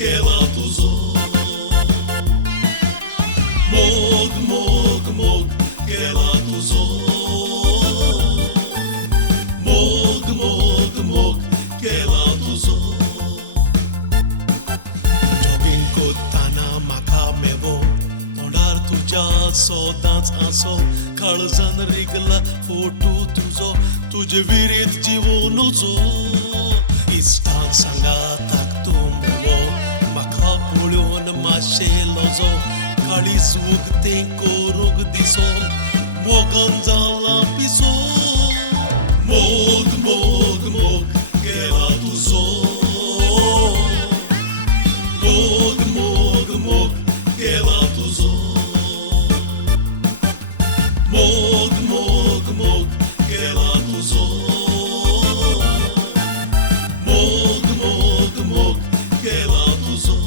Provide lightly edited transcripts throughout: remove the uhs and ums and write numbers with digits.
केला तुझो मोग मोग मोग केला तुझो मोग मोग मोग केला तुझो जॉगिंग करताना म्हाका मेवो तोंडार तुज्या सोदांच आसो काळजान रिगला फोटो तुजो तुजे विरीत जीवन वचो इश्टांक सांगाताक तूं मेवो म्हाका पळोवन मातशें लोजो काळीज उगतें कोरूंक दिसो मोगन जाला पिसो मोग मोग मोग केला तुजो मोग मोग मोग केला तुजो मोग मोग मोग केला तुजो मोग मोग मोग केला तुजो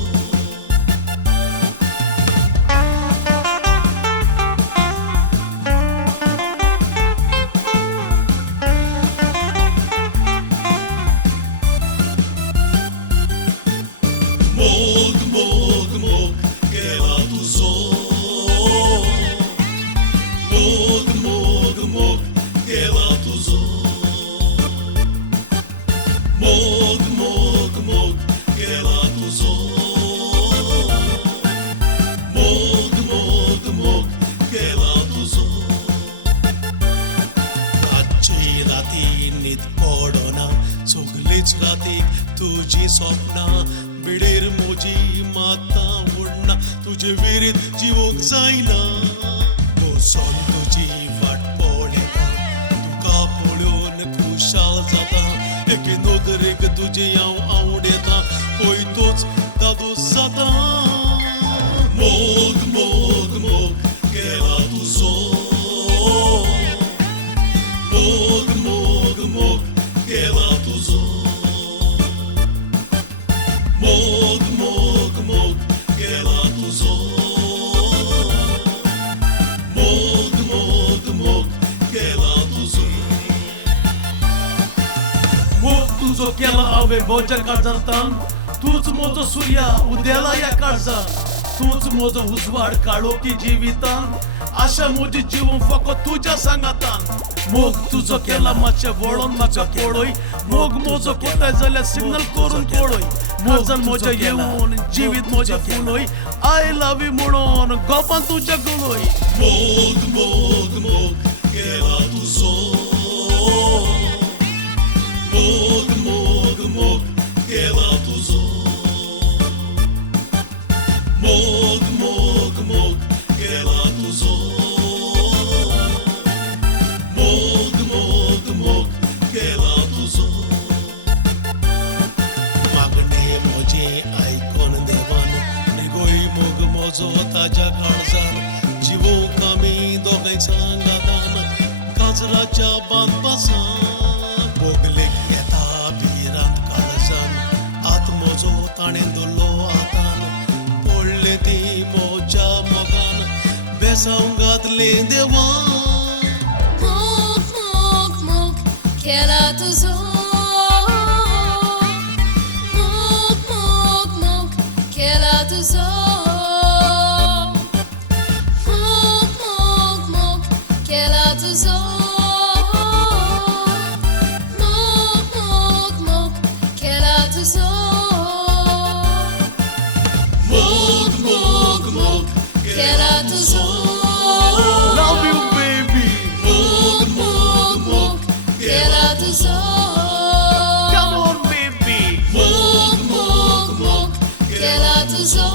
मोग मोग मोग केला तुजो मोग मोग मोग केला तुजो मोग मोग मोग केला तुजो मोग मोग मोग केला तुजो रातची राती न्हीद पडना सगळीच रातीक तुजी स्वप्नां बिडीर मोजी माता उडना तुजे विरीत जिवोंक जायना बसून तुजी वाट पळयता तुका पळोवन खुशाल जाता एके नदरेक तुजे हांव आवडेता पळय तोच दादोस जाता मोग मोग मोग केला तुजो मोग मोग मोग केला तुजो मोग मोग मोग केला तुजो मोग मोग मोग केला तुजो मोग तुझो केला हांवें भोवच्या काळजांतान तूच म्हजो सूर्या उदेला ह्या काळजांत तूच म्हजो उजवाड काळोखी जिवितान आशा म्हजी जिवूंक फकत तुज्या सांगातान मोग तुजो केला मातशें वळोन म्हाका पळय मोग म्हजो कोताय जाल्यार सिग्नल करून पळय काळजान म्हज्या येवन जिवीत म्हजें फुलय आय लव यू म्हणून गोपान तुज्या गळय मोग मोग मोग केला तुजो मोग मोग मोग केला तुजो मोग मोग मोग केला तुजो मोग मोग मोग केला तुजो मागणे म्हजे आयकोन देवान निगोय मोग म्हजो ताज्या काळजान जिवोंक आमी दोगांय सांगातान काजराच्या बांदपासान बोगलेक येता भिरांत काळजान आत म्हजो ताणें दवरलो हातान पडलें ती मोज्या मोगान बेसांव घातलें देवान मोग मोग मोग केला तुजो मोग मोग मोग केला तुजो मोग मोग मोग केला तुजो मोग मोग मोग केला तुजो मोग मोग मोग केला तुजो लव यू बेबी मोग मोग मोग केला तुजो कम ऑन बेबी मोग मोग मोग केला तुजो